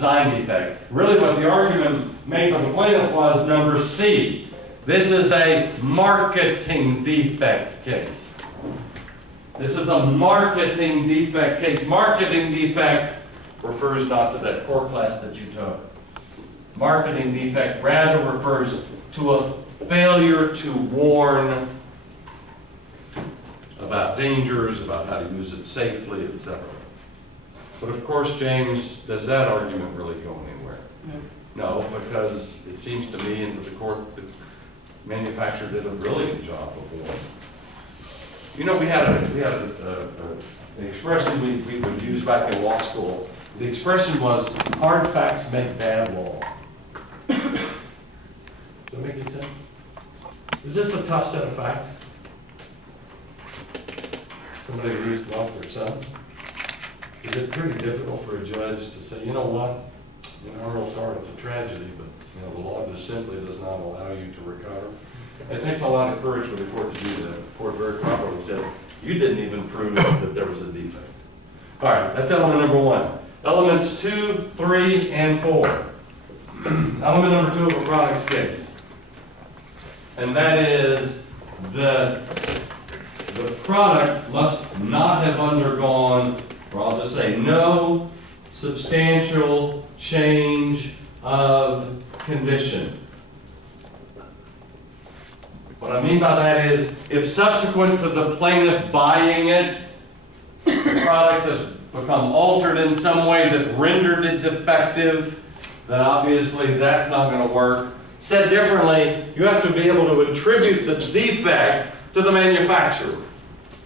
design defect. Really what the argument made by the plaintiff was number C. This is a marketing defect case. This is a marketing defect case. Marketing defect refers not to that core class that you took. Marketing defect rather refers to a failure to warn about dangers, about how to use it safely, etc. But of course, James, does that argument really go anywhere? No, because it seems to me and to the court that the manufacturer did a brilliant job of warning. You know, we had an expression we would use back in law school. The expression was, hard facts make bad law. Does that make any sense? Is this a tough set of facts? Somebody who's lost their son? Is it pretty difficult for a judge to say, you know what, I'm real sorry, it's a tragedy, but the law just simply does not allow you to recover? It takes a lot of courage for the court to do that. The court very properly said, you didn't even prove that there was a defect. All right, that's element number 1. Elements 2, 3, and 4. Element number 2 of a products case. And that is the product must not have undergone, or I'll just say no substantial change of condition. What I mean by that is, if subsequent to the plaintiff buying it, the product has become altered in some way that rendered it defective, then obviously that's not going to work. Said differently, you have to be able to attribute the defect to the manufacturer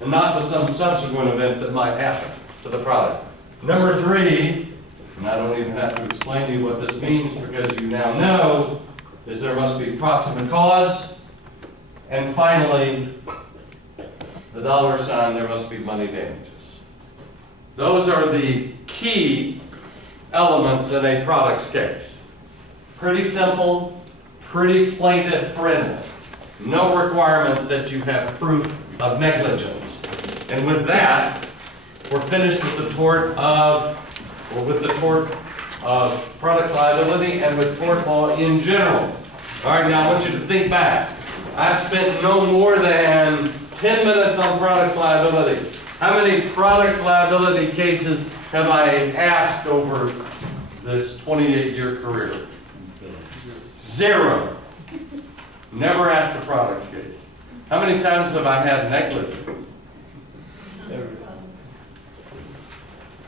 and not to some subsequent event that might happen to the product. Number 3, and I don't even have to explain to you what this means because you now know, is there must be proximate cause. And finally, the dollar sign, there must be money damages. Those are the key elements in a products case. Pretty simple, pretty plaintiff friendly. No requirement that you have proof of negligence. And with that, we're finished with the tort of products liability and with tort law in general. All right, now I want you to think back. I spent no more than 10 minutes on products liability. How many products liability cases have I asked over this 28-year career? 0. Never asked a products case. How many times have I had negligence?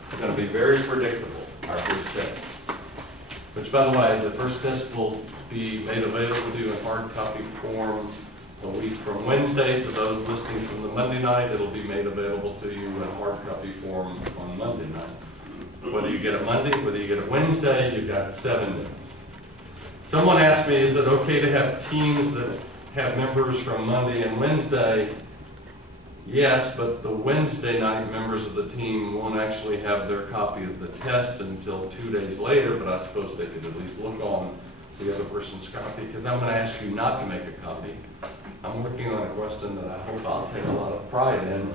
It's going to be very predictable, our first test. Which, by the way, the first test will be made available to you in hard copy form a week from Wednesday. To those listening from the Monday night, it'll be made available to you in hard copy form on Monday night. Whether you get it Monday, whether you get it Wednesday, you've got 7 days. Someone asked me, is it okay to have teams that have members from Monday and Wednesday? Yes, but the Wednesday night members of the team won't actually have their copy of the test until 2 days later, but I suppose they could at least look on the other person's copy, because I'm going to ask you not to make a copy. I'm working on a question that I hope I'll take a lot of pride in.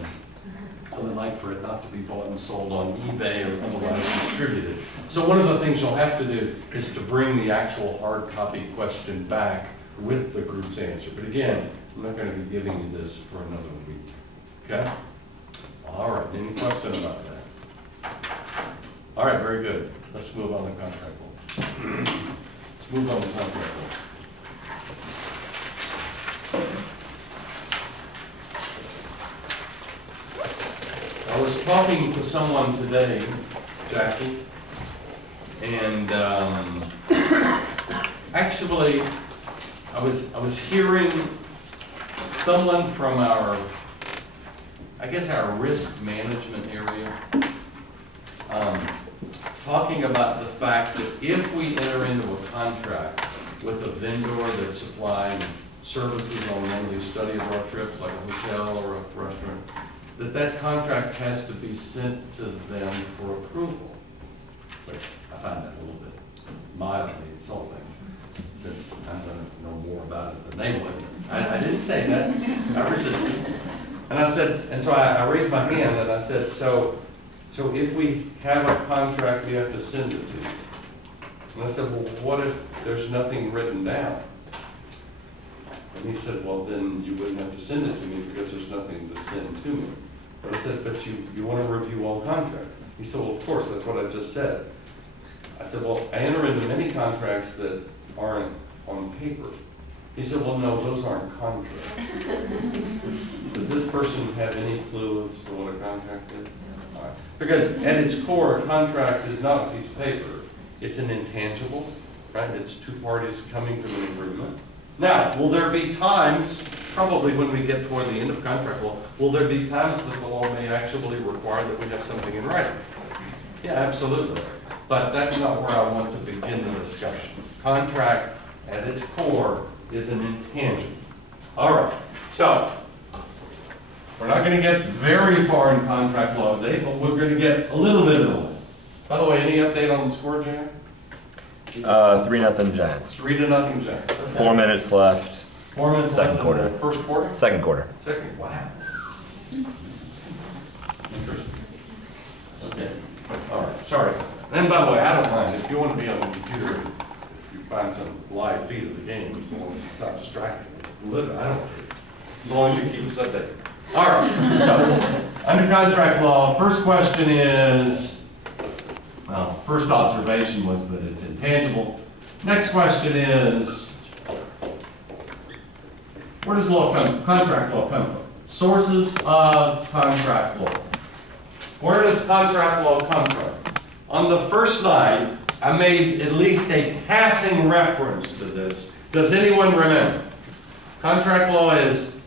I would like for it not to be bought and sold on eBay or otherwise distributed. So one of the things you'll have to do is to bring the actual hard copy question back with the group's answer. But again, I'm not going to be giving you this for another week. Okay? All right, any question about that? All right, very good. Let's move on to contract law. Let's move on to contract law. I was talking to someone today, Jackie, and actually I was hearing someone from our risk management area talking about the fact that if we enter into a contract with a vendor that supplies services on one of these study abroad trips, like a hotel or a restaurant, that contract has to be sent to them for approval. Which I find that a little bit mildly insulting, since I'm going to know more about it than they would. I didn't say that. I resisted. And I said, and so I raised my hand and I said, so if we have a contract, we have to send it to you. And I said, well, what if there's nothing written down? And he said, well, then you wouldn't have to send it to me because there's nothing to send to me. But I said, but you want to review all contracts. He said, well, of course, that's what I just said. I said, well, I enter into many contracts that aren't on paper. He said, well, no, those aren't contracts. Does this person have any clue as to what a contract is? All right. Because at its core, a contract is not a piece of paper. It's an intangible, right? It's two parties coming to an agreement. Now, will there be times, probably when we get toward the end of contract law, will there be times that the law may actually require that we have something in writing? Yeah, absolutely. But that's not where I want to begin the discussion. Contract, at its core, is an intangible. All right, so we're not going to get very far in contract law today, but we're going to get a little bit of the way. By the way, any update on the score, Jan? 3-0 Giants. 3-0 Giants. Okay. 4 minutes left. 4 minutes Second left quarter. in the first quarter? Second quarter. Second, wow. Interesting. Okay, all right, sorry. And by the way, I don't mind, if you want to be on the computer, if you find some live feed of the game, as long as it's not distracting. Literally, I don't care. As long as you keep us updated. All right, so, under contract law, first question is, well, first observation was that it's intangible. Next question is, where does contract law come from? Sources of contract law. Where does contract law come from? On the first slide, I made at least a passing reference to this. Does anyone remember? Contract law is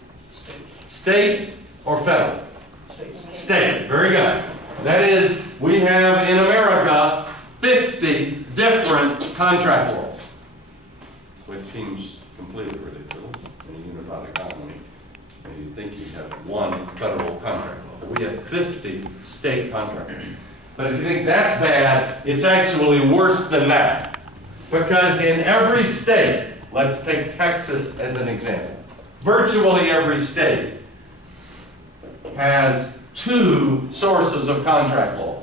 state or federal? State. Very good. That is, we have in America 50 different contract laws, which seems completely ridiculous in a unified economy. You think you have one federal contract law. We have 50 state contract laws. But if you think that's bad, it's actually worse than that. Because in every state, let's take Texas as an example, virtually every state has 2 sources of contract law.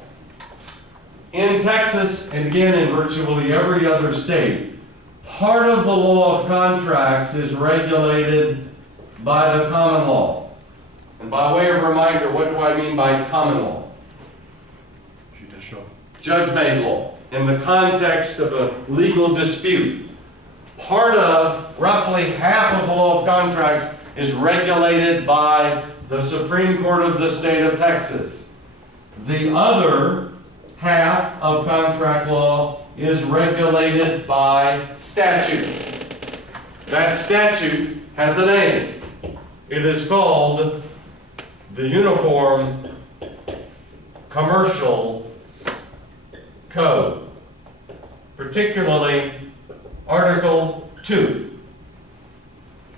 In Texas, and again in virtually every other state, part of the law of contracts is regulated by the common law. And by way of reminder, what do I mean by common law? Judge-made law. In the context of a legal dispute, part of, roughly half of the law of contracts is regulated by the Supreme Court of the state of Texas. The other half of contract law is regulated by statute. That statute has a name. It is called the Uniform Commercial Code, particularly Article 2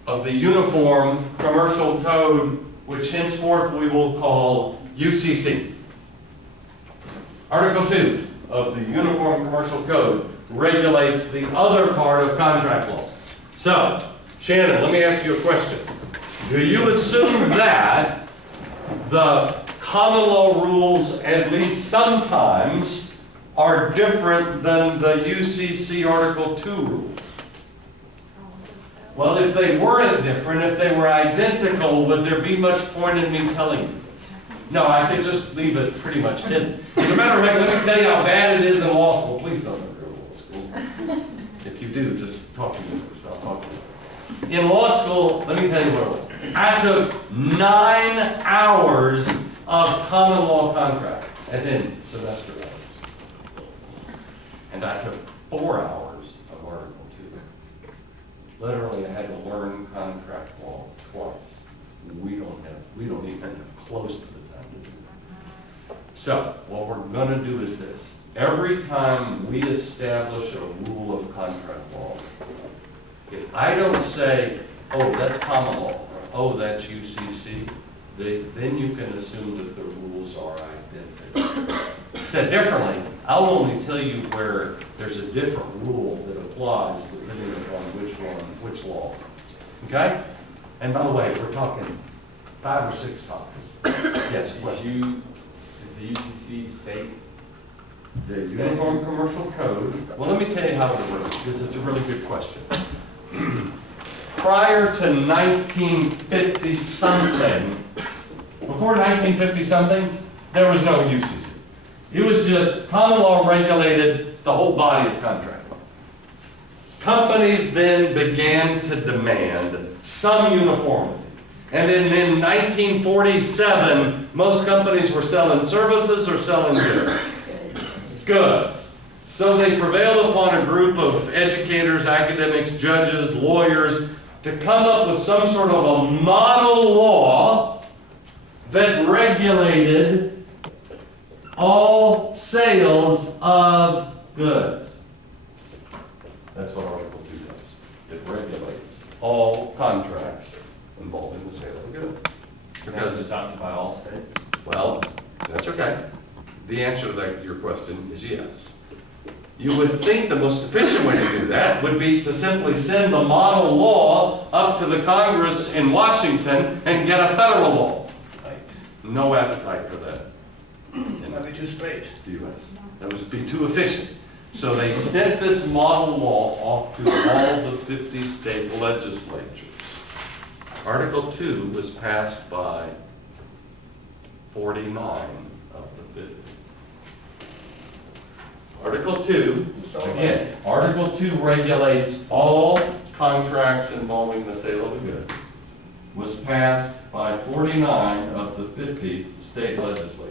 of the Uniform Commercial Code, which henceforth we will call UCC. Article 2 of the Uniform Commercial Code regulates the other part of contract law. So, Shannon, let me ask you a question. Do you assume that the common law rules, at least sometimes, are different than the UCC Article 2 rule? Well, if they weren't different, if they were identical, would there be much point in me telling you? No, I could just leave it pretty much hidden. As a matter of fact, let me tell you how bad it is in law school. Please don't ever go to law school. If you do, just talk to me first. I'll talk to you. In law school, let me tell you what it was. I took 9 hours of common law contracts, as in semester hours. And I took 4 hours of Article 2. Literally, I had to learn contract law twice. We don't even have close to the time to do that. So, what we're going to do is this. Every time we establish a rule of contract law, if I don't say, oh, that's common law, or oh, that's UCC, then you can assume that the rules are identical. Said differently, I'll only tell you where there's a different rule that applies depending upon which law. Okay? And by the way, we're talking 5 or 6 topics. Yes, question. Is the UCC state? The Uniform Commercial Code, well, let me tell you how it works, because it's a really good question. Prior to 1950-something, before 1950-something, there was no UCC. It was just common law regulated the whole body of contract. Companies then began to demand some uniformity. And in 1947, most companies were selling services or selling goods. Goods. So they prevailed upon a group of educators, academics, judges, lawyers to come up with some sort of a model law that regulated all sales of goods. That's what Article 2 does. It regulates all contracts involving the sale of goods. Because it's adopted by all states? Well, that's okay. The answer to your question is yes. You would think the most efficient way to do that would be to simply send the model law up to the Congress in Washington and get a federal law. Right. No appetite for that That'd be too straight. in the U.S. That would be too efficient. So they sent this model law off to all the 50 state legislatures. Article 2 was passed by 49 of the 50. Article 2, again, Article 2 regulates all contracts involving the sale of a good. Was passed by 49 of the 50 state legislatures.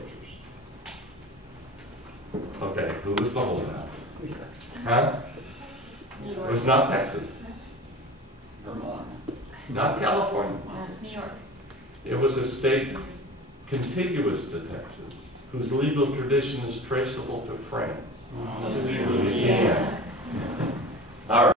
Okay, who was the holdout? Huh? It was not Texas. Vermont. Not California. It's New York. It was a state contiguous to Texas, whose legal tradition is traceable to France. Louisiana. All right.